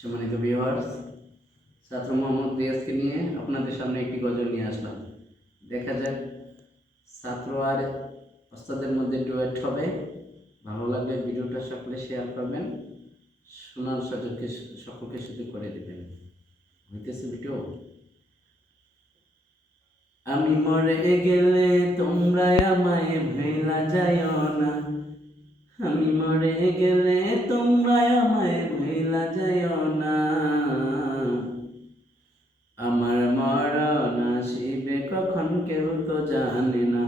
সম্মানিত ভিউয়ার্স, ছাত্র মোহাম্মদ রিয়াজকে নিয়ে আপনাদের সামনে একটি গজল নিয়ে আসলাম। দেখা যাক ছাত্র আর ওস্তাদের মধ্যে ডুয়েট হবে। ভালো লাগলে ভিডিওটা সকলে শেয়ার করবেন, শোনার সুযোগকে সকলকে সুযোগ করে দেবেন। হইতেছে ভিডিও। আমি মরে গেলে তোমরা আমায় ভুইলা যাইও না, আমি মরে গেলে তোমরা আমায় ভুইলা যাইও না। আমার মরণ আসিবে কখন কেউ তো জানে না,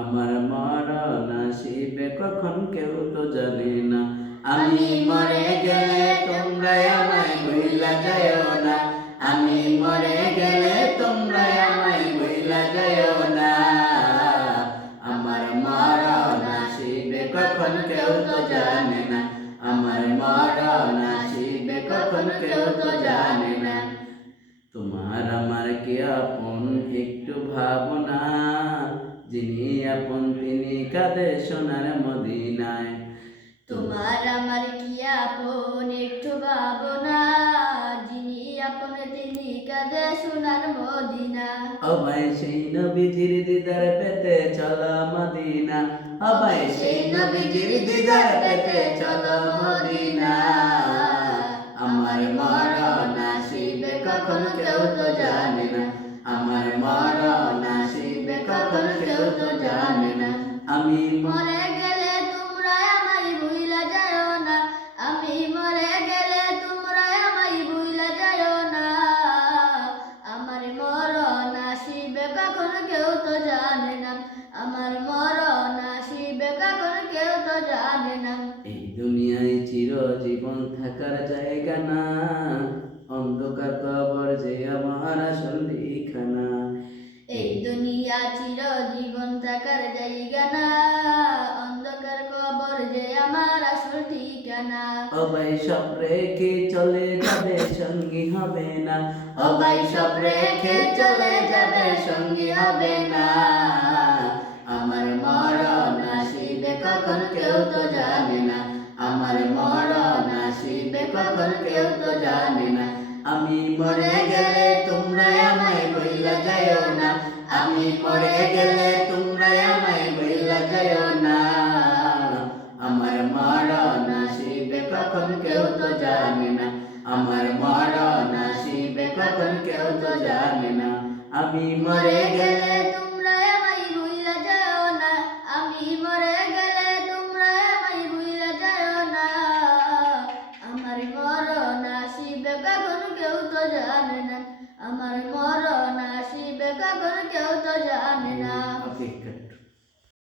আমার মরণ আসিবে কখন কেউ তো জানে না। আমি মরে গেলে তোমরা আমায় ভুইলা যাইও না, আমি মরে গেলে তোমরা আমায় ভুইলা যাইও না। আমার মরণ আসিবে কখন কেউ তো জানে না, আমার মরণ আসিবে কখন কেউ তো জানে না। তোমার আমার কি আপন একটু ভাবনা, যিনি আপন তিনি কাঁদে সোনার মদিনায়। তোমার আমার কি আপন একটু ভাবনা, যিনি আপন তিনি কাঁদে সোনার মদিনা। অবাই সেই নবীজির দিদার পেতে চলো মদিনা, অবাই সেই নবীজির দিদার পেতে চলো মদিনা। আমার মরণ আসিবে কখন কেউ তো জানে না, আমার মরণ আসিবে কখন কেউ তো জানে না। আমি মরে গেলে তোমরা আমায় ভুইলা যাও না, আমি মরে গেলে তোমরা আমায় ভুইলা যাও না। আমার মরণ আসিবে কখন কেউ তো জানে না, আমার মরণ আসিবে কখন কেউ তো জানে না। এই দুনিয়ায় চিরজীবন থাকার জায়গা না, অন্ধকার কবর যে আমার আসল ঠিকানা। এই দুনিয়া চিরজীবন থাকার জায়গা না, অন্ধকার কবর যে আমার আসল ঠিকানা। অবাই সব রেখে চলে যাবে সঙ্গী হবে না, অবাই সব রেখে চলে যাবে সঙ্গী হবে না। আমার মরণ আসিবে কখন কেউ তো জানে না, আমার মরণ আসিবে কখন কেউ তো জানে না। আমি মরে গেলে তোমরা আমায় ভুইলা যাইও না, আমি মরে গেলে তোমরা আমায় ভুইলা যাইও না। আমার মরণ আসিবে কখন কেউ তো জানে না, আমার মরণ আসিবে কখন কেউ তো জানে না। আমি মরে গেলে তোমরা আমায় ভুইলা যাও না, আমি মরে গেলে তোমরা আমায় ভুইলা যাও না। আমার মরণ আসিবে কখন কেউ তো জানে না, আমার মরণ আসিবে কখন কেউ তো